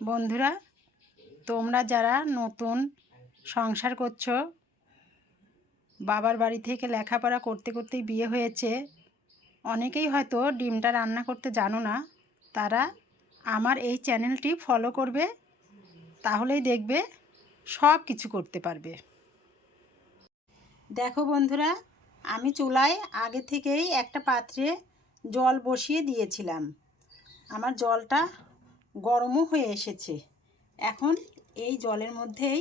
বন্ধুরা, তোমরা যারা নতুন সংসার করছো, বাবার বাড়ি থেকে লেখাপড়া করতে করতেই বিয়ে হয়েছে, অনেকেই হয়তো ডিমটা রান্না করতে জানো না। তারা আমার এই চ্যানেলটি ফলো করবে, তাহলেই দেখবে সব কিছু করতে পারবে। দেখো বন্ধুরা, আমি চুলায় আগে থেকেই একটা পাত্রে জল বসিয়ে দিয়েছিলাম। আমার জলটা গরমও হয়ে এসেছে। এখন এই জলের মধ্যেই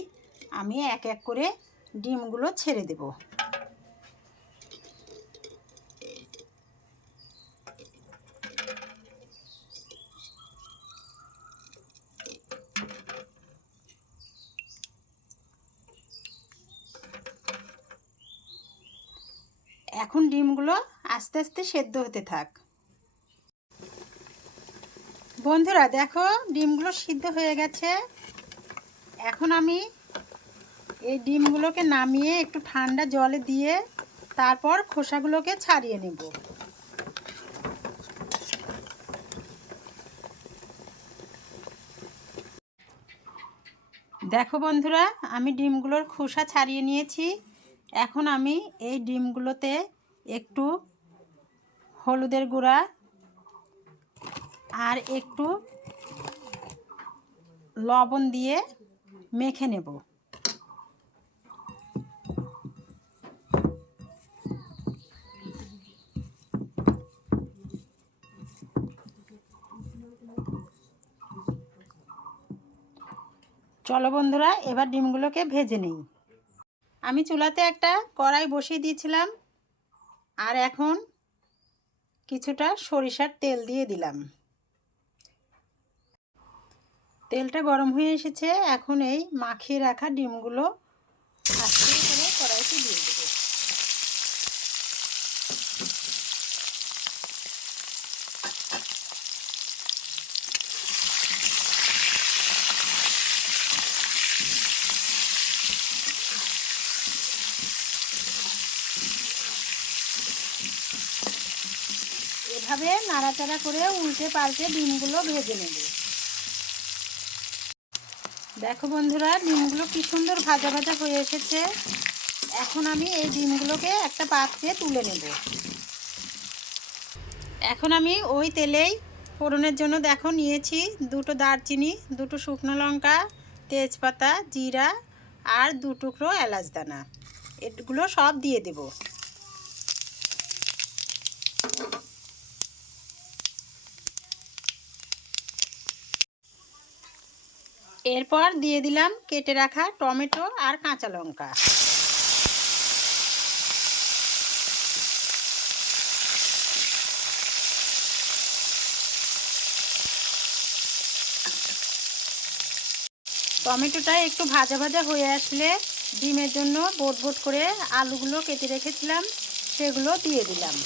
আমি এক এক করে ডিমগুলো ছেড়ে দেব। এখন ডিমগুলো আস্তে আস্তে সেদ্ধ হতে থাক। বন্ধুরা দেখো, ডিমগুলো সিদ্ধ হয়ে গেছে। এখন আমি এই ডিমগুলোকে নামিয়ে একটু ঠান্ডা জলে দিয়ে তারপর খোসাগুলোকে ছাড়িয়ে নেব। দেখো বন্ধুরা, আমি ডিমগুলোর খোসা ছাড়িয়ে নিয়েছি। এখন আমি এই ডিমগুলোতে একটু হলুদের গুঁড়া আর একটু লবণ দিয়ে মেখে নেব। চলো বন্ধুরা, এবার ডিমগুলোকে ভেজে নিই। আমি চুলাতে একটা কড়াই বসিয়ে দিয়েছিলাম, আর এখন কিছুটা সরিষার তেল দিয়ে দিলাম। তেলটা গরম হয়ে এসেছে। এখন এই মাখিয়ে রাখা ডিমগুলো আস্তে করে কড়াইতে দিয়ে দেব। এভাবে নাড়াচাড়া করে উল্টে পাল্টে ডিমগুলো ভেজে নেব। দেখো বন্ধুরা, ডিমগুলো কি সুন্দর ভাজা ভাজা হয়ে এসেছে। এখন আমি এই ডিমগুলোকে একটা পাত্রে তুলে নেব। এখন আমি ওই তেলেই ফোড়নের জন্য দেখো নিয়েছি দুটো দারচিনি, দুটো শুকনো লঙ্কা, তেজপাতা, জিরা আর দু টুকরো এলাচ দানা। এগুলো সব দিয়ে দেব। এরপর দিয়ে দিলাম কেটে রাখা টমেটো আর কাঁচা লঙ্কা। টমেটোটা একটু ভাজা ভাজা হয়ে আসলে ডিমের জন্য বোট বোট করে আলুগুলো কেটে রেখেছিলাম সেগুলো দিয়ে দিলাম।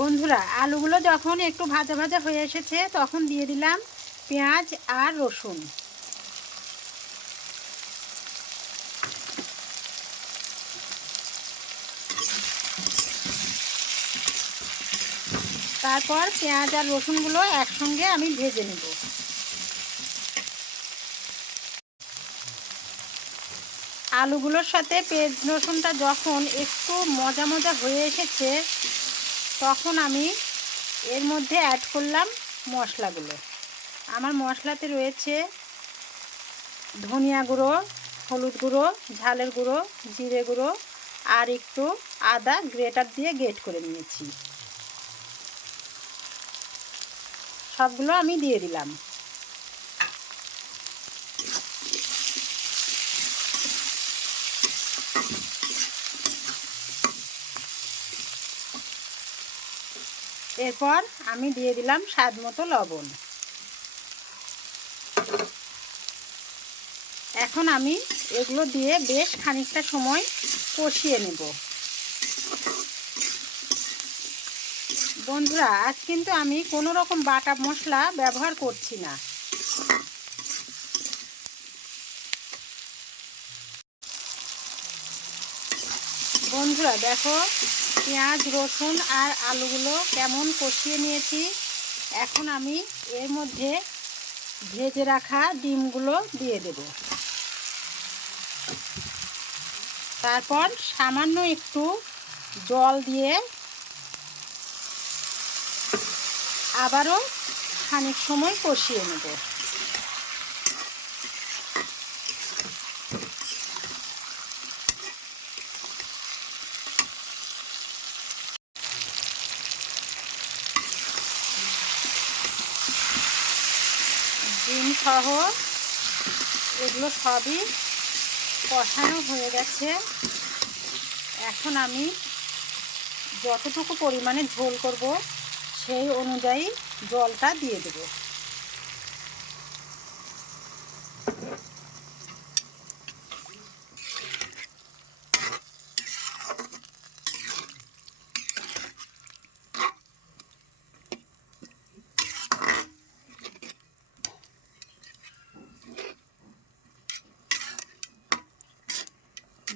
বন্ধুরা, আলুগুলো যখন একটু ভাজা ভাজা হয়ে এসেছে তখন দিয়ে দিলাম পেঁয়াজ আর রসুন। তারপর পেঁয়াজ আর রসুনগুলো একসঙ্গে আমি ভেজে নেব। আলুগুলোর সাথে পেঁয়াজ রসুনটা যখন একটু মজা মজা হয়ে এসেছে তখন আমি এর মধ্যে অ্যাড করলাম মশলাগুলো। আমার মশলাতে রয়েছে ধনিয়া গুঁড়ো, হলুদ গুঁড়ো, ঝালের গুঁড়ো, জিরে গুঁড়ো আর একটু আদা গ্রেটার দিয়ে গ্রেট করে নিয়েছি। সবগুলো আমি দিয়ে দিলাম। এরপর আমি দিয়ে দিলাম স্বাদ মতো লবণ। এখন আমি এগুলো দিয়ে বেশ খানিকটা সময় কষিয়ে নেব। বন্ধুরা, আজ কিন্তু আমি কোনো রকম বাটা মশলা ব্যবহার করছি না। বন্ধুরা দেখো, পেঁয়াজ রসুন আর আলুগুলো কেমন কষিয়ে নিয়েছি। এখন আমি এর মধ্যে ভেজে রাখা ডিমগুলো দিয়ে দেব। তারপর সামান্য একটু জল দিয়ে আবারও খানিক সময় কষিয়ে নেব। ডিম সহ এগুলো সবই কষানো হয়ে গেছে। এখন আমি যতটুকু পরিমাণে ঝোল করব সেই অনুযায়ী জলটা দিয়ে দেব।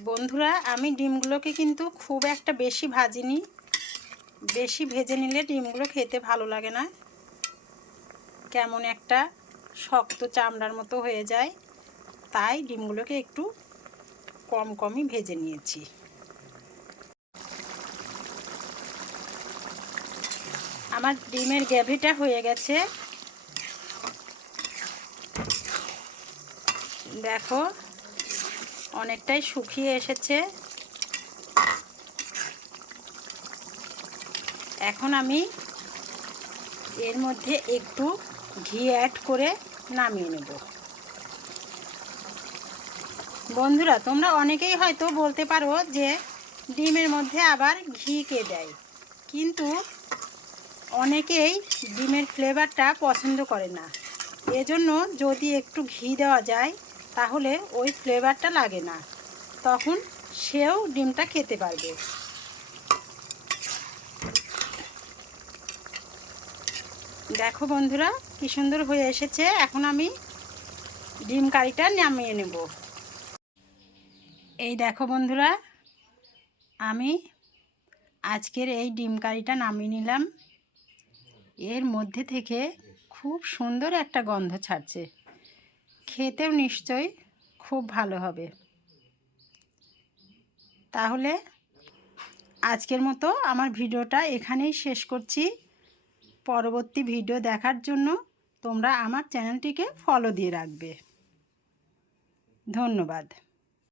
বন্ধুরা, আমি ডিমগুলোকে কিন্তু খুব একটা বেশি ভাজিনি। বেশি ভেজে নিলে ডিমগুলো খেতে ভালো লাগে না, কেমন একটা শক্ত চামড়ার মতো হয়ে যায়। তাই ডিমগুলোকে একটু কমই ভেজে নিয়েছি। আমার ডিমের গ্রেভিটা হয়ে গেছে। দেখো, অনেকটাই শুকিয়ে এসেছে। এখন আমি এর মধ্যে একটু ঘি অ্যাড করে নামিয়ে নেব। বন্ধুরা, তোমরা অনেকেই হয়তো বলতে পারো যে ডিমের মধ্যে আবার ঘি কে দেয়, কিন্তু অনেকেই ডিমের ফ্লেভারটা পছন্দ করে না। এজন্য যদি একটু ঘি দেওয়া যায় তাহলে ওই ফ্লেভারটা লাগে না, তখন সেও ডিমটা খেতে পারবে। দেখো বন্ধুরা, কি সুন্দর হয়ে এসেছে। এখন আমি ডিম কারিটা নামিয়ে নেব। এই দেখো বন্ধুরা, আমি আজকের এই ডিম কারিটা নামিয়ে নিলাম। এর মধ্যে থেকে খুব সুন্দর একটা গন্ধ ছাড়ছে, খেতেও নিশ্চয়ই খুব ভালো হবে। তাহলে আজকের মতো আমার ভিডিওটা এখানেই শেষ করছি। পরবর্তী ভিডিও দেখার জন্য তোমরা আমার চ্যানেলটিকে ফলো দিয়ে রাখবে। ধন্যবাদ।